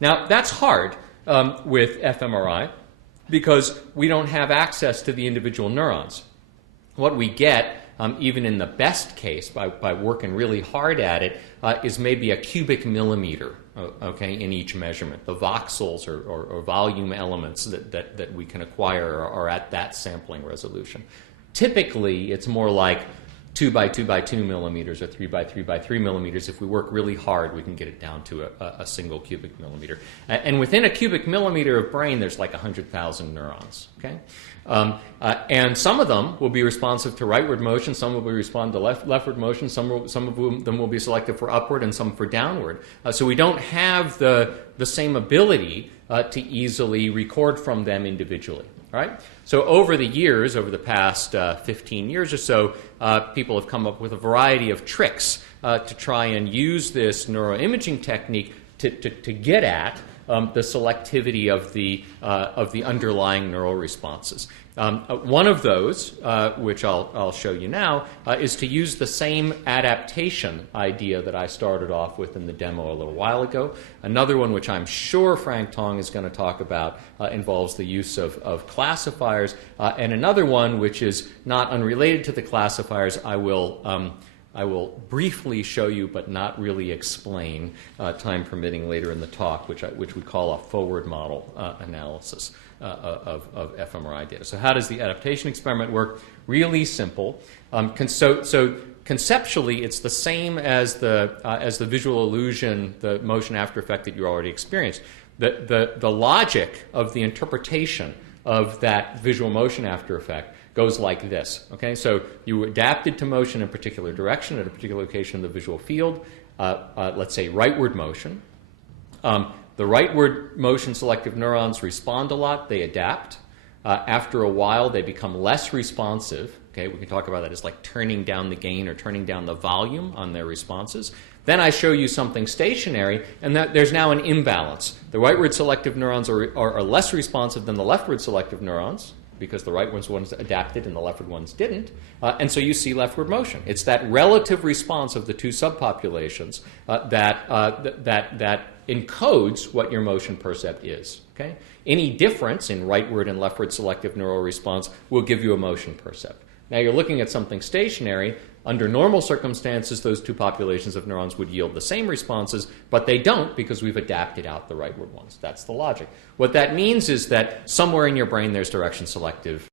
Now, that's hard with fMRI because we don't have access to the individual neurons. What we get, even in the best case, by working really hard at it, is maybe a cubic millimeter, okay, in each measurement. The voxels or volume elements that we can acquire are at that sampling resolution. Typically, it's more like 2 by 2 by 2 millimeters or 3 by 3 by 3 millimeters. If we work really hard, we can get it down to a single cubic millimeter. And within a cubic millimeter of brain, there's like 100,000 neurons. Okay? And some of them will be responsive to rightward motion, some will respond to leftward motion, some of them will be selected for upward and some for downward. So we don't have the same ability to easily record from them individually. Right? So over the years, over the past 15 years or so, people have come up with a variety of tricks to try and use this neuroimaging technique to get at the selectivity of the underlying neural responses. One of those, which I'll show you now, is to use the same adaptation idea that I started off with in the demo a little while ago. Another one, which I'm sure Frank Tong is going to talk about, involves the use of classifiers. And another one, which is not unrelated to the classifiers, I will briefly show you but not really explain, time permitting, later in the talk, which we call a forward model analysis of fMRI data. So how does the adaptation experiment work? Really simple. So conceptually, it's the same as the visual illusion, the motion after effect that you already experienced. The logic of the interpretation of that visual motion after effect goes like this. Okay, so you adapted to motion in a particular direction at a particular location in the visual field. Let's say rightward motion. The rightward motion selective neurons respond a lot. They adapt. After a while, they become less responsive. Okay, we can talk about that as like turning down the gain or turning down the volume on their responses. Then I show you something stationary, and there's now an imbalance. The rightward selective neurons are less responsive than the leftward selective neurons, because the right ones adapted and the leftward ones didn't. And so you see leftward motion. It's that relative response of the two subpopulations that encodes what your motion percept is. Okay? Any difference in rightward and leftward selective neural response will give you a motion percept. Now you're looking at something stationary. Under normal circumstances, those two populations of neurons would yield the same responses, but they don't because we've adapted out the rightward ones. That's the logic. What that means is that somewhere in your brain there's direction selective